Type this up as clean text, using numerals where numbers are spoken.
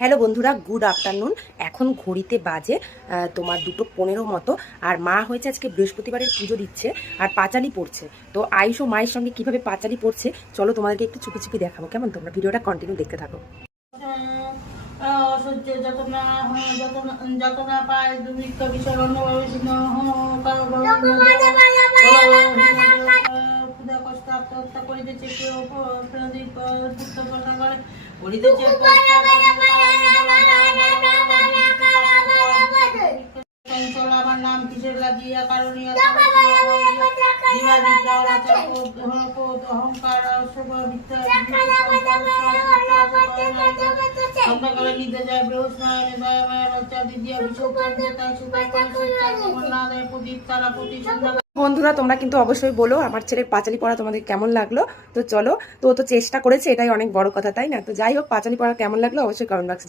Hello বন্ধুরা, good afternoon. এখন ঘড়িতে বাজে তোমার 2:15 মতো। আর মা হয়েছে আজকে বৃহস্পতিবারের পুজো দিচ্ছে আর পাঁচালি পড়ছে। তো আয়ুষ ও মায়ের সঙ্গে কিভাবে পাঁচালি পড়ছে চলো তোমাদেরকে একটু চুপি চুপি দেখাবো। কেমন? তোমরা ভিডিওটা কন্টিনিউ দেখতে থাকো। অসহ্য যত না পায় দুর্ভিক্ষ বিষয় অন্যভাবে ক্ষুধা কষ্ট আত্মহত্যা করিতেছে কেউ করিতেছে আমার নাম কিসের লাগিয়া কারণ অহংকার সন্ধ্যাকালে নিতে যায় বেহুশ নয়নে দয়া মায়ের অত্যাদি দিয়া প্রদীপ তারা প্রতি সন্ধ্যা। বন্ধুরা তোমরা কিন্তু অবশ্যই বলো আমার ছেলের পাঁচালি পড়া তোমাদের কেমন লাগলো। তো চলো, তো ও তো চেষ্টা করেছে, এটাই অনেক বড় কথা, তাই না? তো যাই হোক, পাঁচালি পড়া কেমন লাগলো অবশ্যই কমেন্ট বক্সে